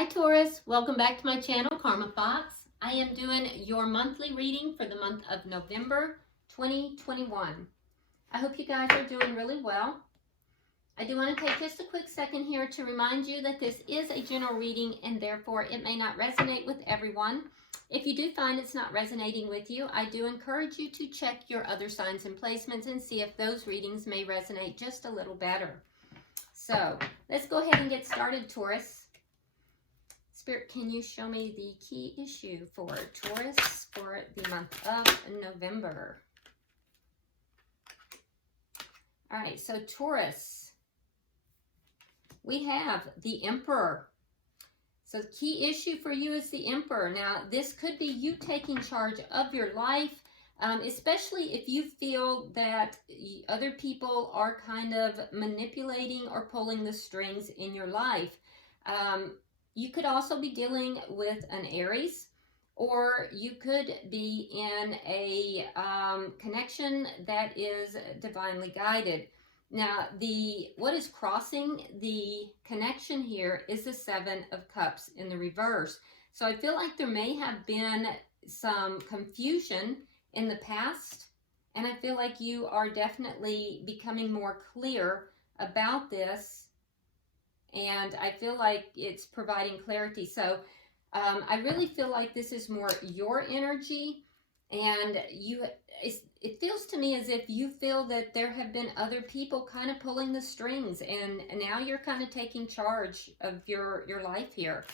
Hi Taurus, welcome back to my channel, Karma Fox. I am doing your monthly reading for the month of November 2021. I hope you guys are doing really well. I do want to take just a quick second here to remind you that this is a general reading and therefore it may not resonate with everyone. If you do find it's not resonating with you, I do encourage you to check your other signs and placements and see if those readings may resonate just a little better. So let's go ahead and get started, Taurus. Spirit, can you show me the key issue for Taurus for the month of November? All right, so Taurus, we have the Emperor. So the key issue for you is the Emperor. Now, this could be you taking charge of your life, especially if you feel that other people are kind of manipulating or pulling the strings in your life. You could also be dealing with an Aries, or you could be in a connection that is divinely guided. Now, what is crossing the connection here is the Seven of Cups in the reverse. So I feel like there may have been some confusion in the past, and I feel like you are definitely becoming more clear about this. And I feel like it's providing clarity. So I really feel like this is more your energy. And it feels to me as if you feel that there have been other people kind of pulling the strings. And now you're kind of taking charge of your life here.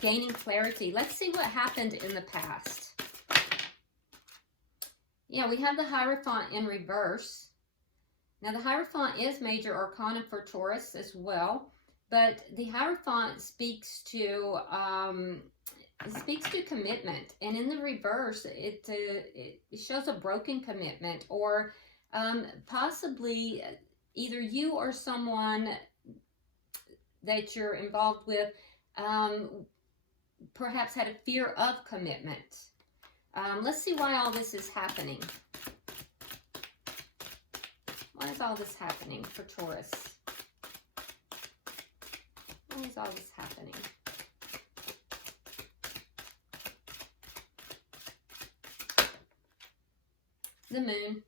Gaining clarity. Let's see what happened in the past. Yeah, we have the Hierophant in reverse. Now, the Hierophant is major arcana for Taurus as well, but the Hierophant speaks to commitment, and in the reverse, it shows a broken commitment, or possibly either you or someone that you're involved with perhaps had a fear of commitment. Let's see why all this is happening. Why is all this happening for Taurus? Why is all this happening? The Moon.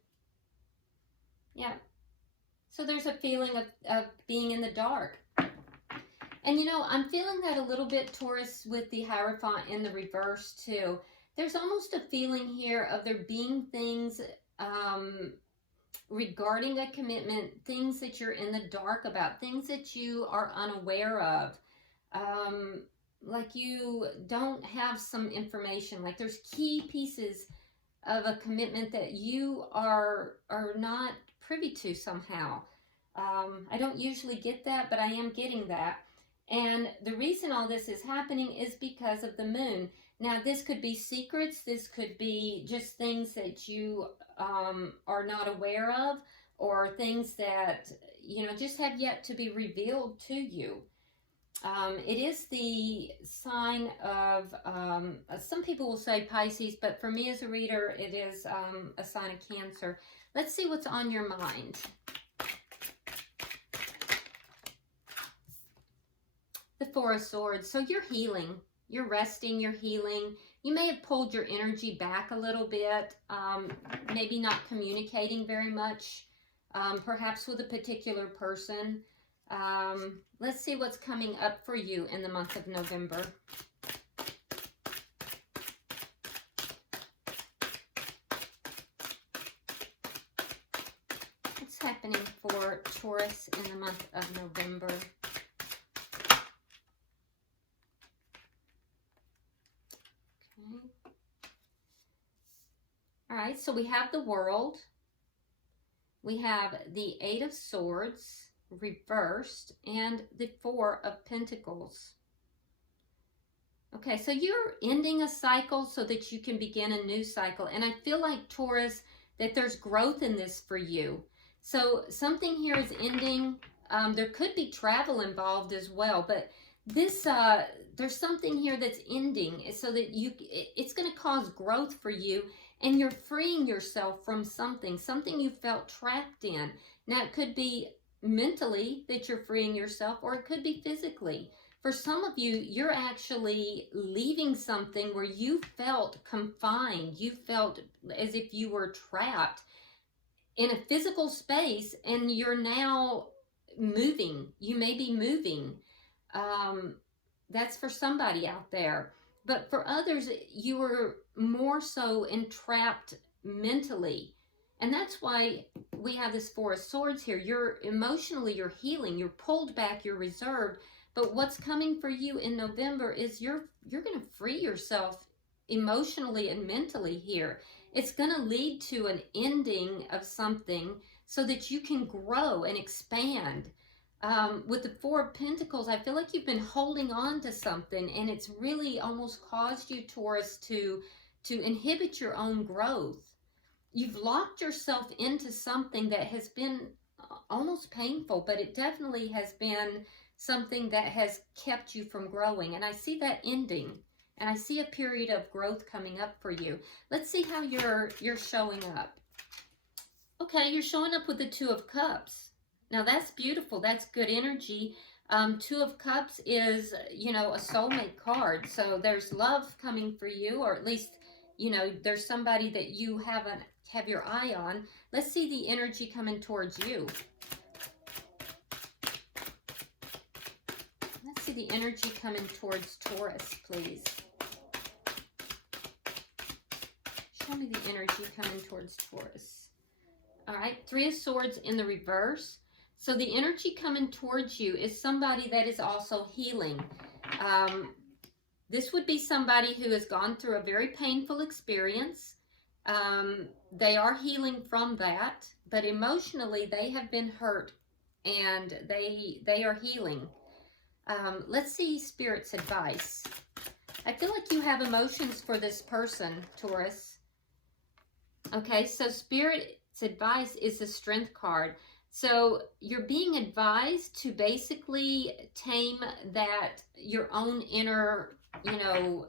Yeah. So there's a feeling of being in the dark. And you know, I'm feeling that a little bit, Taurus, with the Hierophant in the reverse too. There's almost a feeling here of there being things regarding a commitment, things that you're in the dark about, things that you are unaware of, like you don't have some information, like there's key pieces of a commitment that you are not privy to somehow. I don't usually get that, but I am getting that. And the reason all this is happening is because of the Moon. Now, this could be secrets. This could be just things that you are not aware of, or things that, you know, just have yet to be revealed to you. It is the sign of, some people will say Pisces, but for me as a reader, it is a sign of Cancer. Let's see what's on your mind. The Four of Swords. So you're healing. You're resting, you're healing. You may have pulled your energy back a little bit, maybe not communicating very much, perhaps with a particular person. Let's see what's coming up for you in the month of November. What's happening for Taurus in the month of November? All right, so we have the World. We have the Eight of Swords reversed and the Four of Pentacles. Okay, so you're ending a cycle so that you can begin a new cycle. And I feel like, Taurus, that there's growth in this for you. So something here is ending. There could be travel involved as well, but this there's something here that's ending so that it's going to cause growth for you, and you're freeing yourself from something you felt trapped in. Now, it could be mentally that you're freeing yourself, or it could be physically. For some of you, you're actually leaving something where you felt confined. You felt as if you were trapped in a physical space, and you're now moving. You may be moving. That's for somebody out there. But for others, you were more so entrapped mentally. And that's why we have this Four of Swords here. You're emotionally, you're healing, you're pulled back, you're reserved. But what's coming for you in November is you're going to free yourself emotionally and mentally here. It's going to lead to an ending of something so that you can grow and expand. With the Four of Pentacles, I feel like you've been holding on to something, and it's really almost caused you, Taurus, to inhibit your own growth. You've locked yourself into something that has been almost painful, but it definitely has been something that has kept you from growing. And I see that ending, and I see a period of growth coming up for you. Let's see how you're showing up. Okay, you're showing up with the Two of Cups. Now that's beautiful. That's good energy. Two of Cups is, you know, a soulmate card. So there's love coming for you, or at least, you know, there's somebody that you have your eye on. Let's see the energy coming towards you. Let's see the energy coming towards Taurus, please. Show me the energy coming towards Taurus. All right, Three of Swords in the reverse. So the energy coming towards you is somebody that is also healing. This would be somebody who has gone through a very painful experience. They are healing from that, but emotionally they have been hurt, and they are healing. Let's see Spirit's advice. I feel like you have emotions for this person, Taurus. Okay, so Spirit's advice is the Strength card. So you're being advised to basically tame that, your own inner, you know,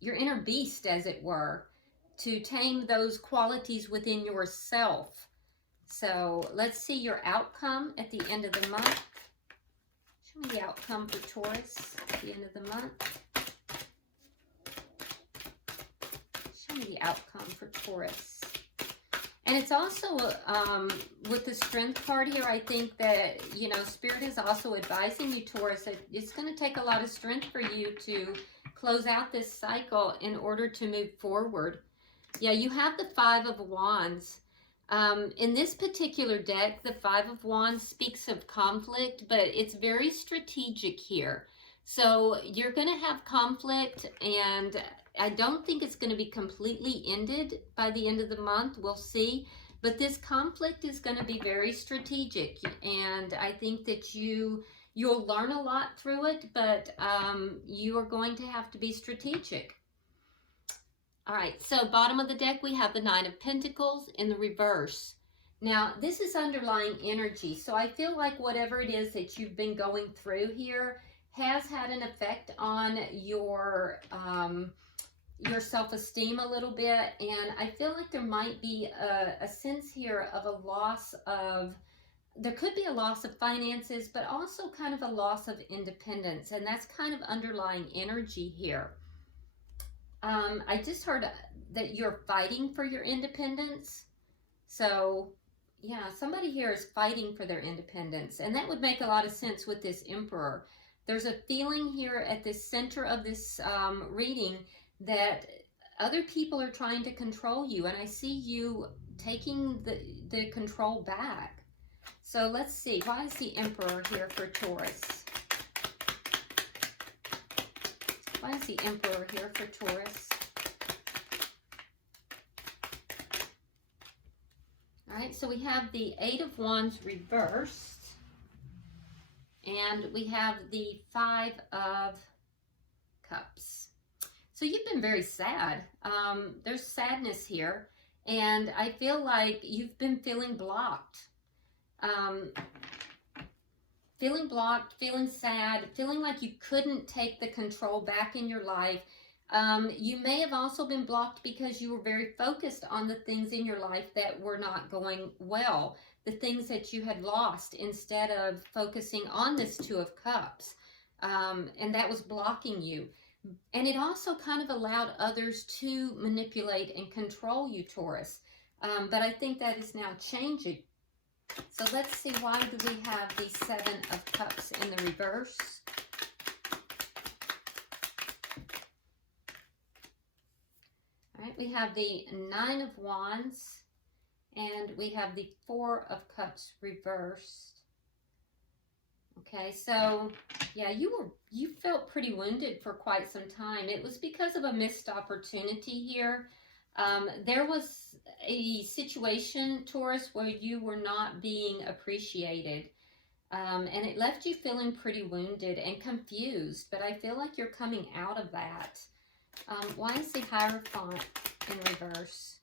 your inner beast, as it were, to tame those qualities within yourself. So let's see your outcome at the end of the month. Show me the outcome for Taurus at the end of the month. Show me the outcome for Taurus. And it's also, with the Strength card here, I think that, you know, Spirit is also advising you, Taurus, that it's going to take a lot of strength for you to close out this cycle in order to move forward. Yeah, you have the Five of Wands. In this particular deck, the Five of Wands speaks of conflict, but it's very strategic here. So you're going to have conflict, and I don't think it's going to be completely ended by the end of the month. We'll see. But this conflict is going to be very strategic, and I think that you'll learn a lot through it, but you are going to have to be strategic. All right, so bottom of the deck, we have the Nine of Pentacles in the reverse. Now, this is underlying energy, so I feel like whatever it is that you've been going through here has had an effect on your self-esteem a little bit, and I feel like there might be a sense here of a loss of, there could be a loss of finances, but also kind of a loss of independence, and that's kind of underlying energy here. I just heard that you're fighting for your independence. So, yeah, somebody here is fighting for their independence, and that would make a lot of sense with this Emperor. There's a feeling here at the center of this reading that other people are trying to control you, and I see you taking the control back. So let's see, why is the Emperor here for Taurus? Why is the Emperor here for Taurus? All right, so we have the Eight of Wands reversed, and we have the Five of Cups. So you've been very sad. There's sadness here, and I feel like you've been feeling blocked. Feeling blocked, feeling sad, feeling like you couldn't take the control back in your life. You may have also been blocked because you were very focused on the things in your life that were not going well. the things that you had lost instead of focusing on this Two of Cups. And that was blocking you. And it also kind of allowed others to manipulate and control you, Taurus. But I think that is now changing. So let's see, why do we have the Seven of Cups in the reverse? All right, we have the Nine of Wands, and we have the Four of Cups reversed. Okay, so yeah, you felt pretty wounded for quite some time. It was because of a missed opportunity here. There was a situation, Taurus, where you were not being appreciated. And it left you feeling pretty wounded and confused. But I feel like you're coming out of that. Why is the Hierophant in reverse?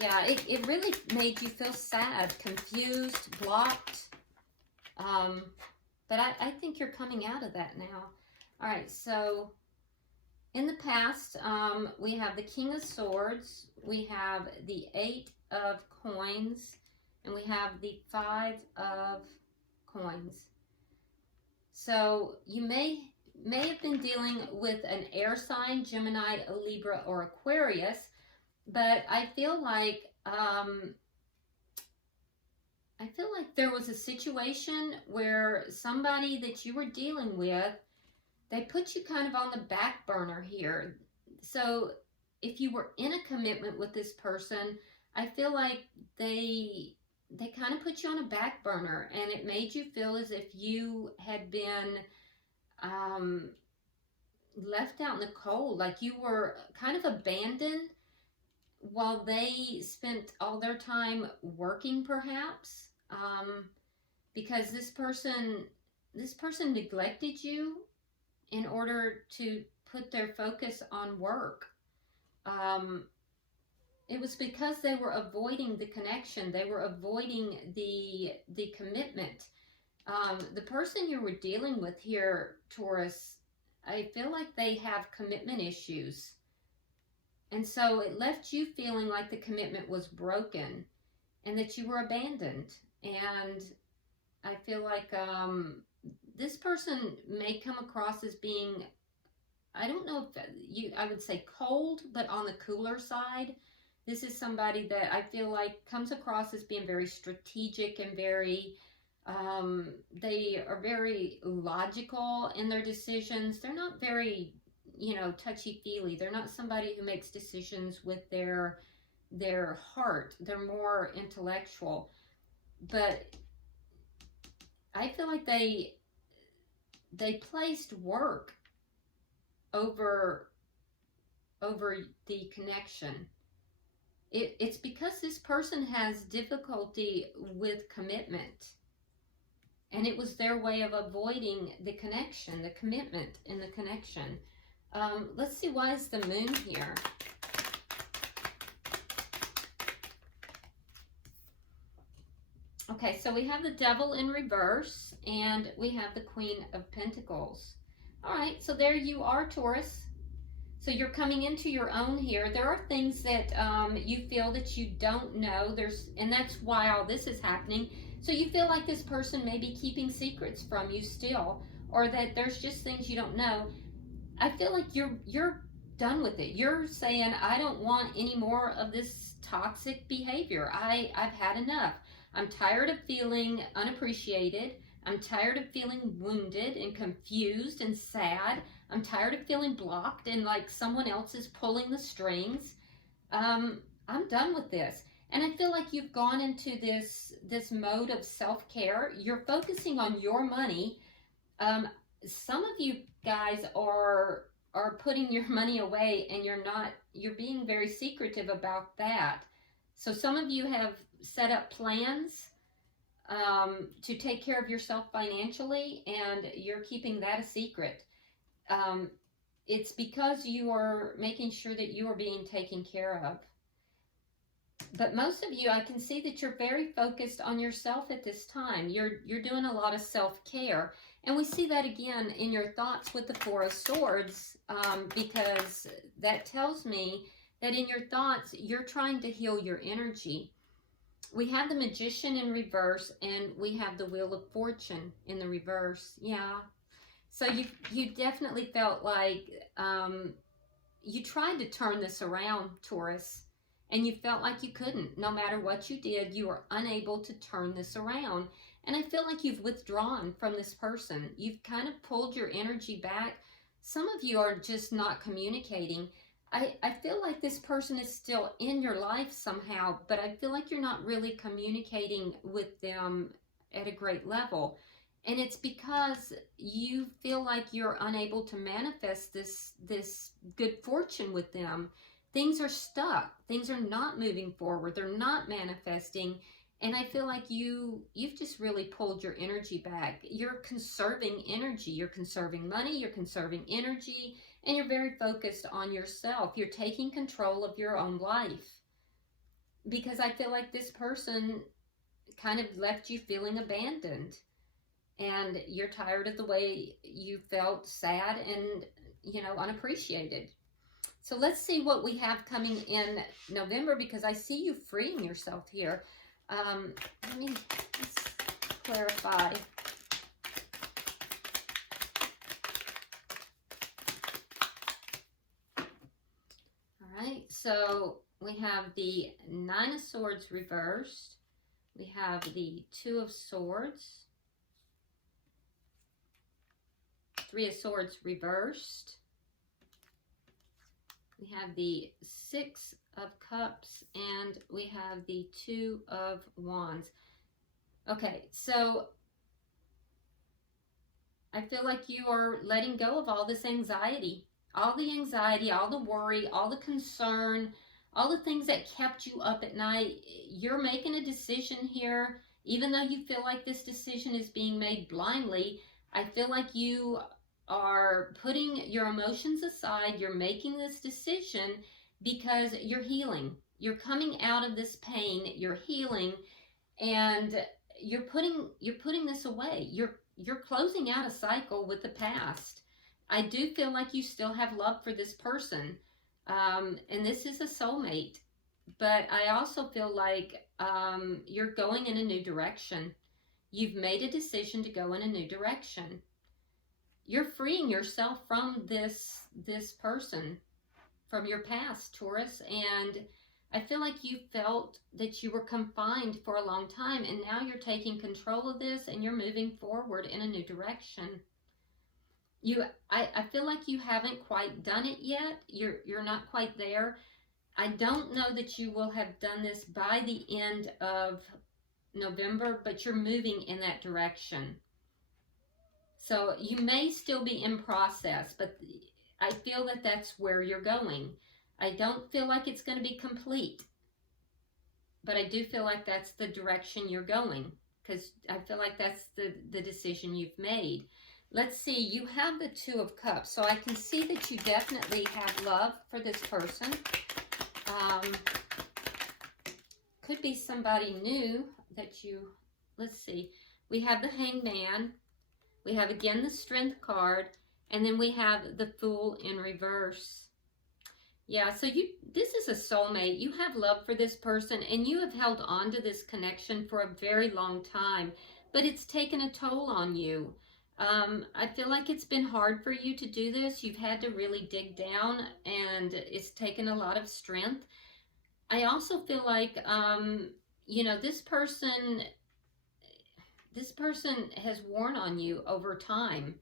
Yeah, it really made you feel sad, confused, blocked. But I think you're coming out of that now. All right, so in the past, we have the King of Swords, we have the Eight of Coins, and we have the Five of Coins. So you may have been dealing with an air sign, Gemini, Libra, or Aquarius. But I feel like there was a situation where somebody that you were dealing with, they put you kind of on the back burner here. So if you were in a commitment with this person, I feel like they kind of put you on a back burner, and it made you feel as if you had been left out in the cold, like you were kind of abandoned, while they spent all their time working, perhaps, because this person neglected you in order to put their focus on work. It was because they were avoiding the connection. They were avoiding the commitment. The person you were dealing with here, Taurus, I feel like they have commitment issues. And so it left you feeling like the commitment was broken and that you were abandoned. And I feel like this person may come across as being, I don't know if I would say cold, but on the cooler side. This is somebody that I feel like comes across as being very strategic and very, they are very logical in their decisions. They're not very, touchy-feely. They're not somebody who makes decisions with their heart. They're more intellectual. But I feel like they placed work over the connection. It's because this person has difficulty with commitment. And it was their way of avoiding the connection, the commitment in the connection. Let's see, why is the Moon here? Okay, so we have the Devil in reverse, and we have the Queen of Pentacles. All right, so there you are, Taurus. So you're coming into your own here. There are things that you feel that you don't know. And that's why all this is happening. So you feel like this person may be keeping secrets from you still, or that there's just things you don't know. I feel like you're done with it. You're saying, I don't want any more of this toxic behavior. I've had enough. I'm tired of feeling unappreciated. I'm tired of feeling wounded and confused and sad. I'm tired of feeling blocked and like someone else is pulling the strings. I'm done with this. And I feel like you've gone into this mode of self-care. You're focusing on your money. Some of you guys are putting your money away, and you're being very secretive about that. So some of you have set up plans to take care of yourself financially, and you're keeping that a secret. It's because you are making sure that you are being taken care of. But most of you, I can see that you're very focused on yourself at this time. You're doing a lot of self-care. And we see that again in your thoughts with the Four of Swords, because that tells me that in your thoughts, you're trying to heal your energy. We have the Magician in reverse, and we have the Wheel of Fortune in the reverse. Yeah. So you definitely felt like you tried to turn this around, Taurus, and you felt like you couldn't. No matter what you did, you were unable to turn this around. And I feel like you've withdrawn from this person. You've kind of pulled your energy back. Some of you are just not communicating. I feel like this person is still in your life somehow, but I feel like you're not really communicating with them at a great level. And it's because you feel like you're unable to manifest this good fortune with them. Things are stuck. Things are not moving forward. They're not manifesting. And I feel like you've just really pulled your energy back. You're conserving energy. You're conserving money. You're conserving energy. And you're very focused on yourself. You're taking control of your own life. Because I feel like this person kind of left you feeling abandoned. And you're tired of the way you felt sad and, unappreciated. So let's see what we have coming in November, because I see you freeing yourself here. Let's clarify. All right, so we have the Nine of Swords reversed. We have the Two of Swords. Three of Swords reversed. We have the Six of Cups, and we have the Two of Wands. Okay, so I feel like you are letting go of all this anxiety, all the worry, all the concern, all the things that kept you up at night. You're making a decision here, even though you feel like this decision is being made blindly. I feel like you are putting your emotions aside. You're making this decision because you're healing. You're coming out of this pain. You're healing, and you're putting this away. You're closing out a cycle with the past. I do feel like you still have love for this person, and this is a soulmate. But I also feel like you're going in a new direction. You've made a decision to go in a new direction. You're freeing yourself from this person, from your past, Taurus, and I feel like you felt that you were confined for a long time, and now you're taking control of this and you're moving forward in a new direction. I feel like you haven't quite done it yet. You're not quite there. I don't know that you will have done this by the end of November, but you're moving in that direction. So you may still be in process, but I feel that that's where you're going. I don't feel like it's going to be complete, but I do feel like that's the direction you're going, because I feel like that's the decision you've made. Let's see, you have the Two of Cups, so I can see that you definitely have love for this person. Could be somebody new that you, let's see, we have the Hangman. We have again the Strength card, and then we have the Fool in reverse. Yeah, so this is a soulmate. You have love for this person, and you have held on to this connection for a very long time, but it's taken a toll on you. I feel like it's been hard for you to do this. You've had to really dig down, and it's taken a lot of strength. I also feel like, this person has worn on you over time.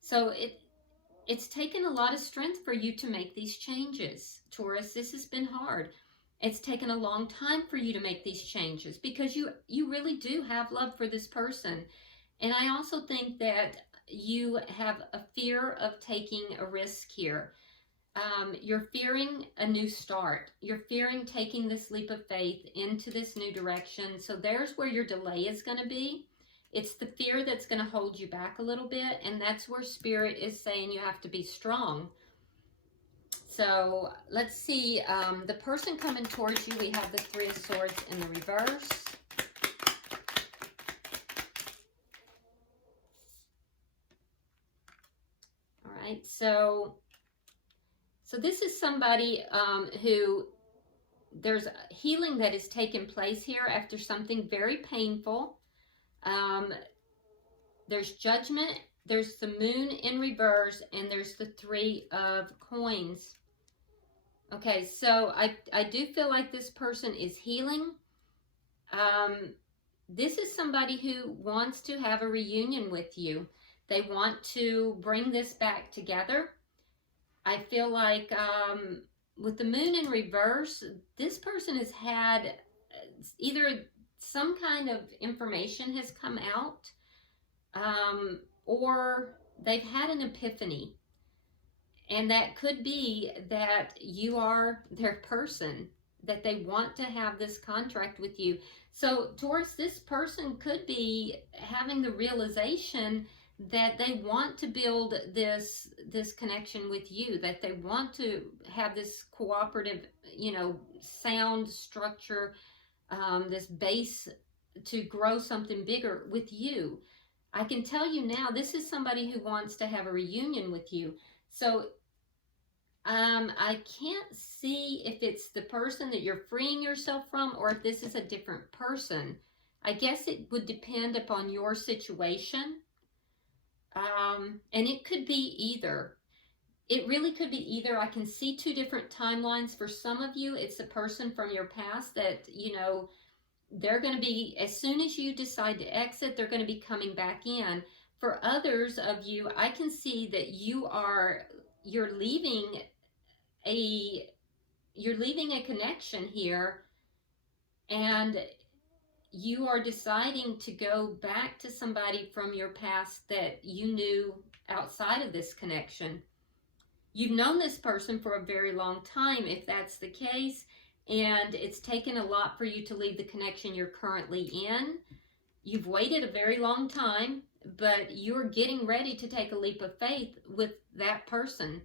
So it's taken a lot of strength for you to make these changes, Taurus. This has been hard. It's taken a long time for you to make these changes because you really do have love for this person. And I also think that you have a fear of taking a risk here. You're fearing a new start. You're fearing taking this leap of faith into this new direction. So there's where your delay is going to be. It's the fear that's going to hold you back a little bit, and that's where Spirit is saying you have to be strong. So let's see, the person coming towards you, we have the Three of Swords in the reverse. All right, so So this is somebody who there's healing that has taken place here after something very painful. There's judgment, there's the moon in reverse, and there's the 3 of coins. Okay, so I do feel like this person is healing. This is somebody who wants to have a reunion with you. They want to bring this back together. I feel like with the moon in reverse, this person has had either some kind of information has come out, or they've had an epiphany. And that could be that you are their person, that they want to have this contract with you. So Taurus, this person could be having the realization that they want to build this connection with you, that they want to have this cooperative, you know, sound structure, this base to grow something bigger with you. I can tell you now, this is somebody who wants to have a reunion with you. So I can't see if it's the person that you're freeing yourself from or if this is a different person. I guess it would depend upon your situation. And it could be either. It really could be either. I can see 2 different timelines. For some of you, it's a person from your past that, you know, they're going to be, as soon as you decide to exit, they're going to be coming back in. For others of you, I can see that you're leaving a connection here, and you are deciding to go back to somebody from your past that you knew outside of this connection. You've known this person for a very long time, if that's the case, and it's taken a lot for you to leave the connection you're currently in. You've waited a very long time, but you're getting ready to take a leap of faith with that person.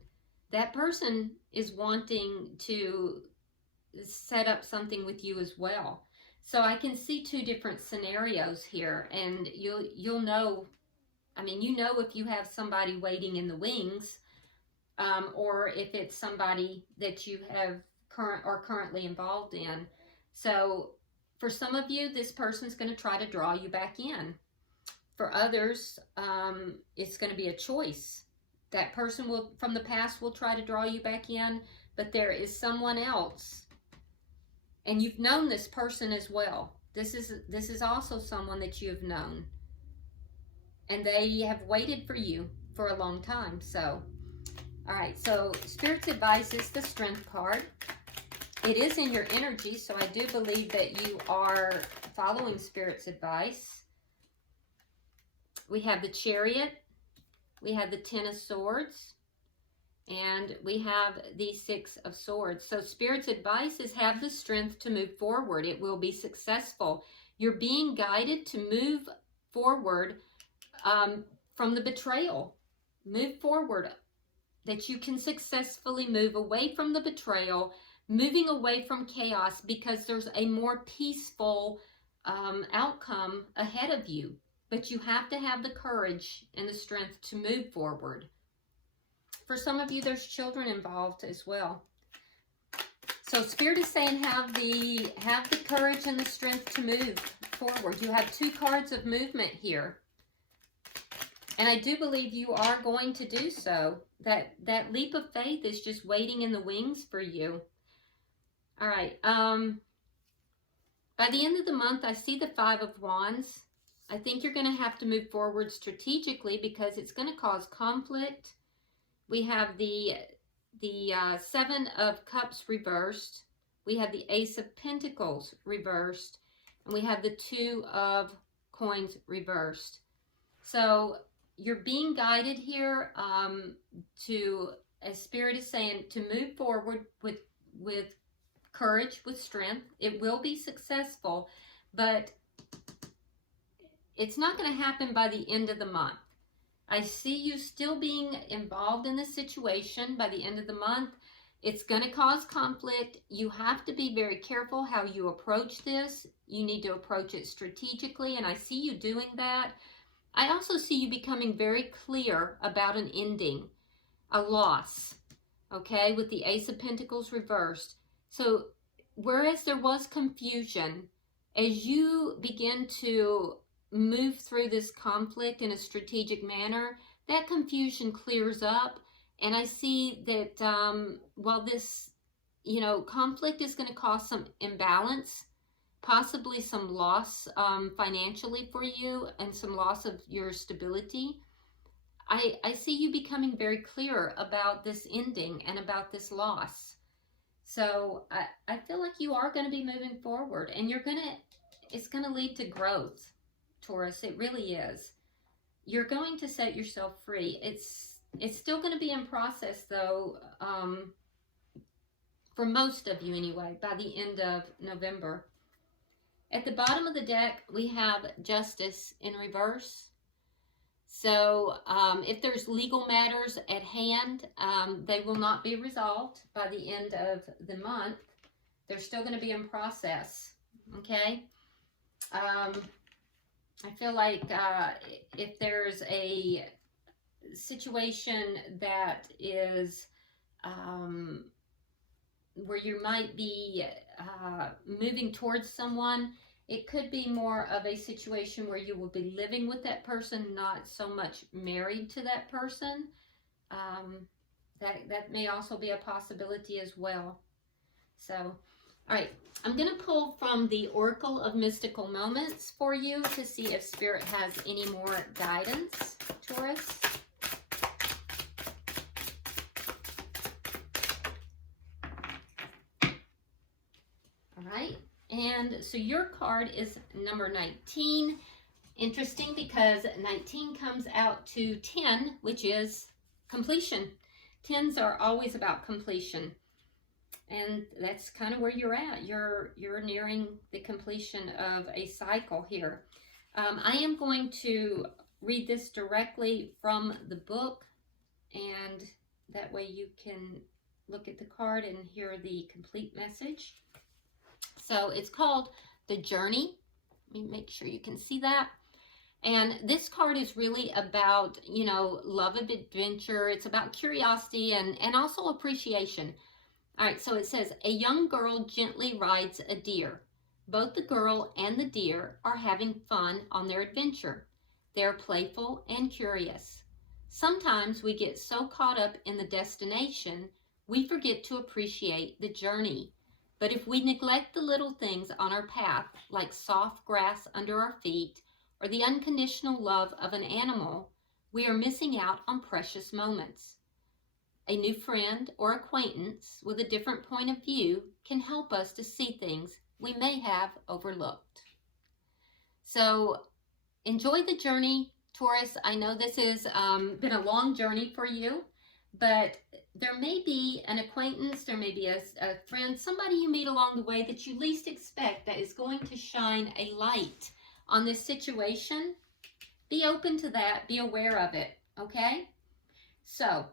That person is wanting to set up something with you as well. So I can see 2 different scenarios here, and you'll know, I mean, you know if you have somebody waiting in the wings, or if it's somebody that you have currently involved in. So for some of you, this person's going to try to draw you back in. For others, it's going to be a choice. That person from the past will try to draw you back in, but there is someone else. And you've known this person as well. This is also someone that you have known. And they have waited for you for a long time. So, all right. So, Spirit's advice is the Strength card. It is in your energy, so I do believe that you are following Spirit's advice. We have the Chariot. We have the 10 of Swords. And we have the 6 of Swords. So Spirit's advice is have the strength to move forward. It will be successful. You're being guided to move forward from the betrayal. Move forward. That you can successfully move away from the betrayal, moving away from chaos, because there's a more peaceful outcome ahead of you. But you have to have the courage and the strength to move forward. For some of you, there's children involved as well. So Spirit is saying have the courage and the strength to move forward. You have 2 cards of movement here. And I do believe you are going to do so. That leap of faith is just waiting in the wings for you. All right. By the end of the month, I see the 5 of Wands. I think you're going to have to move forward strategically because it's going to cause conflict. We have the 7 of Cups reversed. We have the Ace of Pentacles reversed. And we have the 2 of Coins reversed. So you're being guided here to, as Spirit is saying, to move forward with courage, with strength. It will be successful, but it's not going to happen by the end of the month. I see you still being involved in this situation by the end of the month. It's going to cause conflict. You have to be very careful how you approach this. You need to approach it strategically, and I see you doing that. I also see you becoming very clear about an ending, a loss. okay, with the Ace of Pentacles reversed. So whereas there was confusion, as you begin to move through this conflict in a strategic manner, that confusion clears up. And I see that while this, you know, conflict is going to cause some imbalance, possibly some loss financially for you and some loss of your stability, I see you becoming very clear about this ending and about this loss. So I feel like you are going to be moving forward, and it's going to lead to growth, Taurus. It really is. You're going to set yourself free. It's still going to be in process, though, for most of you anyway, by the end of November. At the bottom of the deck, we have Justice in reverse. So if there's legal matters at hand, they will not be resolved by the end of the month. They're still going to be in process, okay? I feel like if there's a situation that is where you might be moving towards someone, it could be more of a situation where you will be living with that person, not so much married to that person. That may also be a possibility as well. So, all right, I'm going to pull from the Oracle of Mystical Moments for you to see if Spirit has any more guidance, Taurus. All right. And so your card is number 19. Interesting because 19 comes out to 10, which is completion. 10s are always about completion. And that's kind of where you're at. You're nearing the completion of a cycle here. I am going to read this directly from the book, and that way you can look at the card and hear the complete message. So it's called The Journey. Let me make sure you can see that. And this card is really about, you know, love of adventure. It's about curiosity and also appreciation. All right, so it says, a young girl gently rides a deer. Both the girl and the deer are having fun on their adventure. They're playful and curious. Sometimes we get so caught up in the destination, we forget to appreciate the journey. But if we neglect the little things on our path, like soft grass under our feet or the unconditional love of an animal, we are missing out on precious moments. A new friend or acquaintance with a different point of view can help us to see things we may have overlooked. So enjoy the journey, Taurus. I know this has been a long journey for you, but there may be an acquaintance, there may be a friend, somebody you meet along the way that you least expect that is going to shine a light on this situation. Be open to that. Be aware of it, okay? So,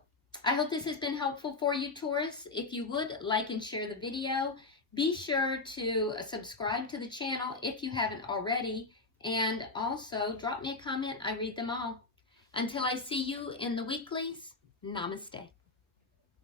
I hope this has been helpful for you, Taurus. If you would like and share the video, be sure to subscribe to the channel if you haven't already, and also drop me a comment. I read them all. Until I see you in the weeklies, namaste.